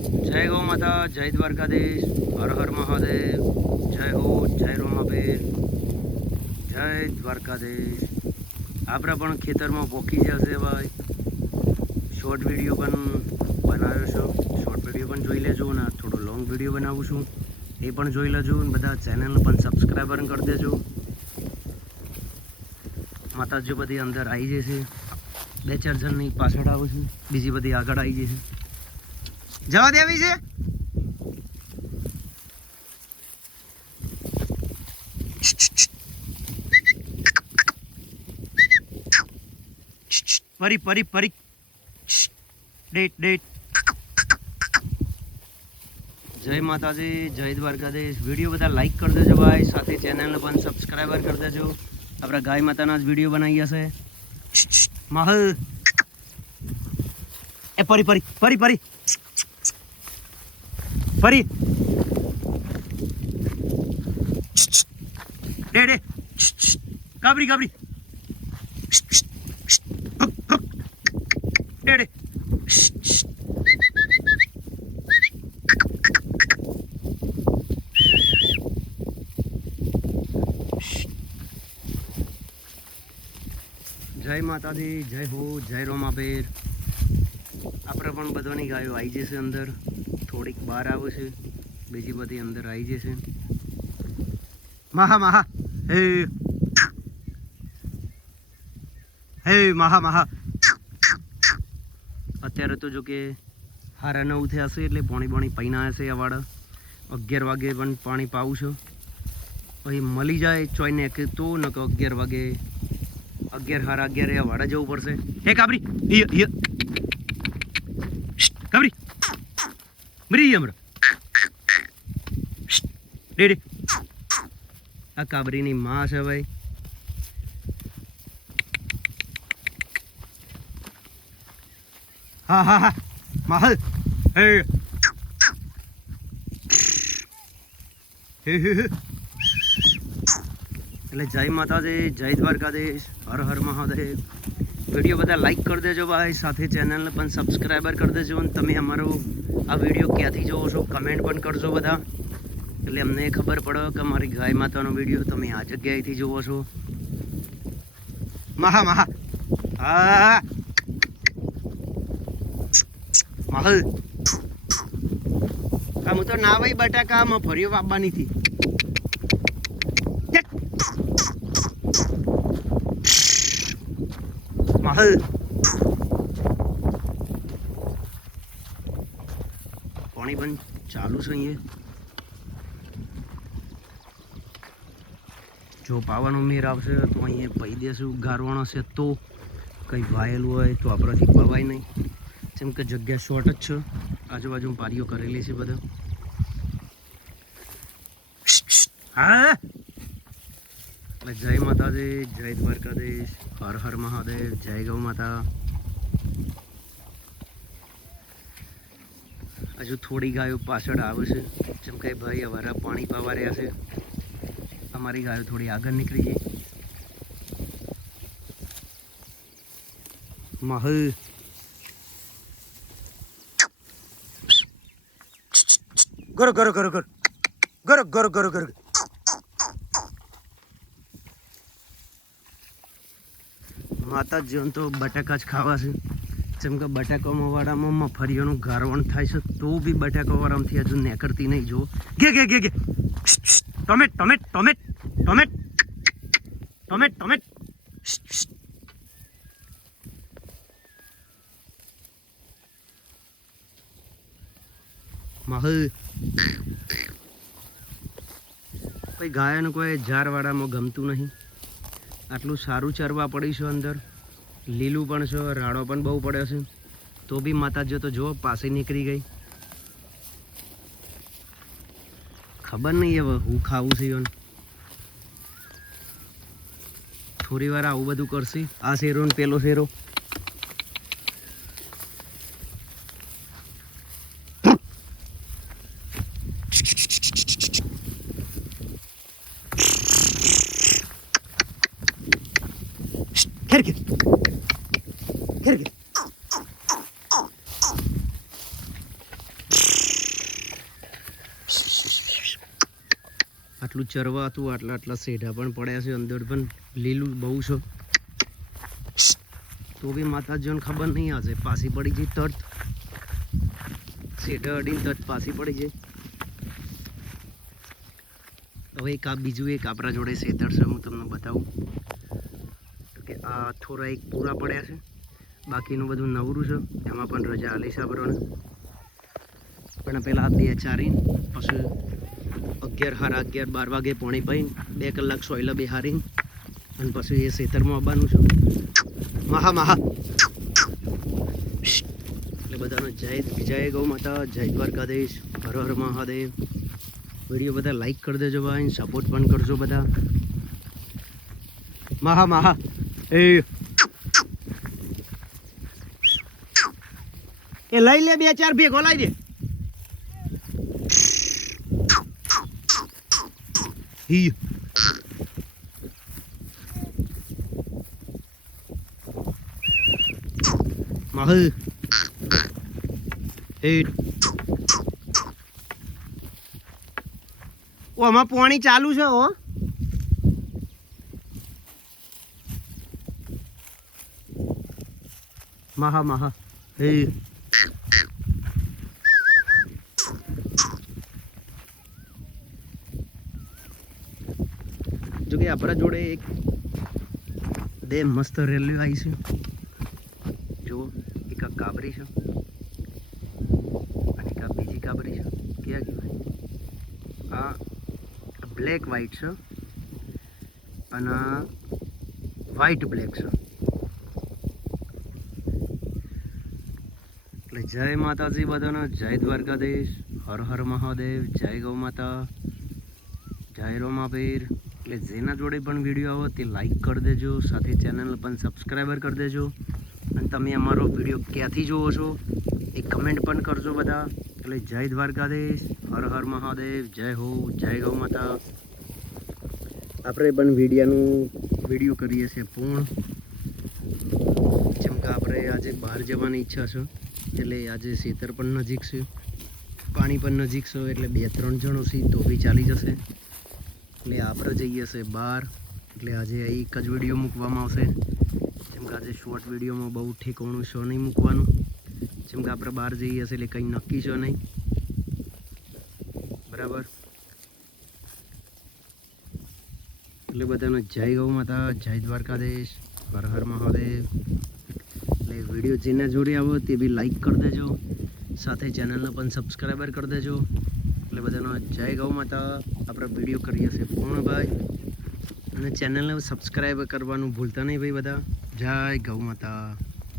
જય ગૌ માતા, જય દ્વારકાધીશ, હર હર મહાદેવ, જય હો, જય રોમાબેન, જય દ્વારકાધીશ. આપણે પણ ખેતરમાં પોકી જશે ભાઈ. શોર્ટ વિડીયો પણ બનાવ્યો છો, શોર્ટ વિડીયો પણ જોઈ લેજો ને થોડો લોંગ વિડીયો બનાવું છું એ પણ જોઈ લેજો ને બધા ચેનલ પણ સબસ્ક્રાઈબર કરી દેજો. માતાજી બધી અંદર આવી જશે, 2-4 જણની પાછળ આવું છું, બીજી બધી આગળ આવી જશે. જવા દેવી છે. પરી પરી પરી ડેટ ડેટ. જય માતાજી, જય દ્વારકાધીશ. વિડીયો બધા લાઈક કરી દેજો ભાઈ, સાથે ચેનલને પણ સબસ્ક્રાઈબર કરી દેજો. આપણે ગાય માતાના જ વિડીયો બનાવી હશે. માહલ એ પરી પરી પરી પરી પરી ડે ડે કાબરી કાબરી ડે ડે. જય માતાજી, જય હો, જય રોમાબેર. આપણે પણ બધાની ગાયો આવી જશે અંદર, થોડીક બહાર આવે છે, બીજી બધી અંદર આવી જશે. માહા માહા હે હે માહા માહા. અત્યારે તો જો કે 9:30 થયા છે એટલે પાણી પૈના હશે. આ વાળા 11 વાગે પણ પાણી પાવું છું. પછી મળી જાય ચોઈને કે તો ન કે 11 વાગે 11:30 આ વાડા જવું પડશે. હે કાબરી કાબરી મરી અમર ડે ડે. આ કાબરીની માં છે ભાઈ. હા હા હા માહલ હે હે હે. એટલે જય માતાજી, જય દ્વારકાધીશ, હર હર મહાદેવ. વિડીયો બધા લાઈક કરી દેજો ભાઈ, સાથે ચેનલને પણ સબસ્ક્રાઈબર કરી દેજો. અને તમે અમારો આ વિડીયો ક્યાંથી જોવો છો કમેન્ટ પણ કરજો બધા, એટલે અમને ખબર પડે કે મારી ગાય માતાનો વિડીયો તમે આ જગ્યાએથી જોવો છો. મહા મહા હા માહલ. આમ તો ના ભાઈ બટાકામાં ફર્યો બાબાની થી. માહલ પાણી પણ ચાલુ છે અહીંયા. જો પાવાનો મેર આવશે તો અહીંયા પહી દેશું. ગારવાણો છે તો કંઈ વાયેલું હોય તો આપણાથી પવાય નહીં, જેમ કે જગ્યા શોર્ટ જ છે. આજુબાજુ પારીઓ કરેલી છે બધા. હા જય માતાજી, જય દ્વારકાધીશ, હર હર મહાદેવ, જય ગૌ માતા. હજુ થોડી ગાયો પાછળ આવે છે, જેમ કે ભાઈ અમારા પાણી પાવા રહ્યા છે. અમારી ગાયો થોડી આગળ નીકળી ગઈ. માહલ ગરો ગરો ગરો ગરો ગરો ગરો ગરો ગરો. માતાજીઓ તો બટાકા જ ખાવા છે, જેમ કે બટાકામાં વાળામાં મફળીઓનું ગારવણ થાય છે તો બી બટાકા વાળામાંથી હજુ નેકરતી નહીં. જો ગે ગે ગે ગે ટોમેટ ટોમેટ ટોમેટ ટોમેટ ટોમેટ ટોમેટ. માહલ કોઈ ગાયનું કોઈ ઝારવાળામાં ગમતું નહીં. આટલું સારું ચરવા પડી છે અંદર, લીલું પણ છે, રાડો પણ બહુ પડ્યો છે, તો બી માતાજીઓ તો જો પાસે નીકળી ગઈ. ખબર નહીં હવે હું ખાવું છે. થોડી વાર આવું બધું કરશે. આ શેરો ને પેલો શેરો. ખેર ખેર ખેર ખેર. આટલું ચરવા હતું, આટલા સેઢા પણ પડ્યા છે, અંદર પણ લીલું બહુ છે. તો બી માતાજીઓને ખબર નહીં હશે, પાછી પડી જઈ તરત સેઢા અડીને તરત પાછી પડી જાય. હવે બીજું એક આપણા જોડે ખેતર છે, હું તમને બતાવું કે આ થોડા એક પૂરા પડ્યા છે, બાકીનું બધું નવરું છે. એમાં પણ રજા આલી છે આપણને. પણ પહેલાં 2-4 ઇંચ, પછી 11, 12 વાગે પોણી પાઈને 2 કલાક સોયલા બેહારીને અને પછી એ ખેતરમાં આવવાનું છે. મહા એટલે બધાનો જય ગૌ માતા, જય દ્વારકાધીશ, હર હર મહાદેવ. વિડીયો બધા લાઈક કરી દેજો ભાઈ, સપોર્ટ પણ કરજો બધા. મહા એ લઈ લે, 2-4 ભેગો લઈ દે. આમાં પાણી ચાલુ છે. હો મહા જો કે આપણા જોડે એક 2 મસ્ત રેલીઓ આવી છે. જો એક આ કાબરી છે અને એક આ બીજી કાબરી છે. ક્યાં કહેવાય? આ બ્લેક વ્હાઈટ છે અને વ્હાઈટ બ્લેક છે. એટલે જય માતાજી બધાને, જય દ્વારકાધીશ, હર હર મહાદેવ, જય ગૌ માતા, જય રોમાપીર. એટલે જેના જોડે પણ વિડીયો આવે તે લાઈક કરી દેજો, સાથે ચેનલ પણ સબસ્ક્રાઈબર કરી દેજો. અને તમે અમારો વિડીયો ક્યાંથી જુઓ છો એ કમેન્ટ પણ કરજો બધા. એટલે જય દ્વારકાધીશ, હર હર મહાદેવ, જય હો, જય ગૌ માતા. આપણે પણ વિડીયો કરીએ છીએ પૂર્ણ. જેમ કે આપણે આજે બહાર જવાની ઈચ્છા છે, એટલે આજે ખેતર પણ નજીક છે, પાણી પણ નજીક છે, એટલે 2-3 જણો છે તો બી ચાલી જશે. એટલે આપણે જઈએ છીએ બહાર, એટલે આજે એક જ વિડીયો મૂકવામાં આવશે. જેમ કે આજે શોર્ટ વિડીયોમાં બહુ ઠેકાણું છે નહીં મૂકવાનું, જેમ કે આપણે બહાર જઈએ છીએ એટલે કંઈ નક્કી છે નહીં. બરાબર? એટલે બધાને જય ગૌ માતા, જય દ્વારકાધીશ, હર હર મહાદેવ. એટલે વિડીયો જેના જોડે આવો તે બી લાઈક કરી દેજો, સાથે ચેનલને પણ સબસ્ક્રાઈબર કરી દેજો. એટલે બધાનો જય ગૌ માતા. આપણે વિડીયો કરીએ છીએ પૂર્ણ ભાઈ, અને ચેનલને સબસ્ક્રાઈબ કરવાનું ભૂલતા નહીં ભાઈ બધા. જય ગૌ માતા.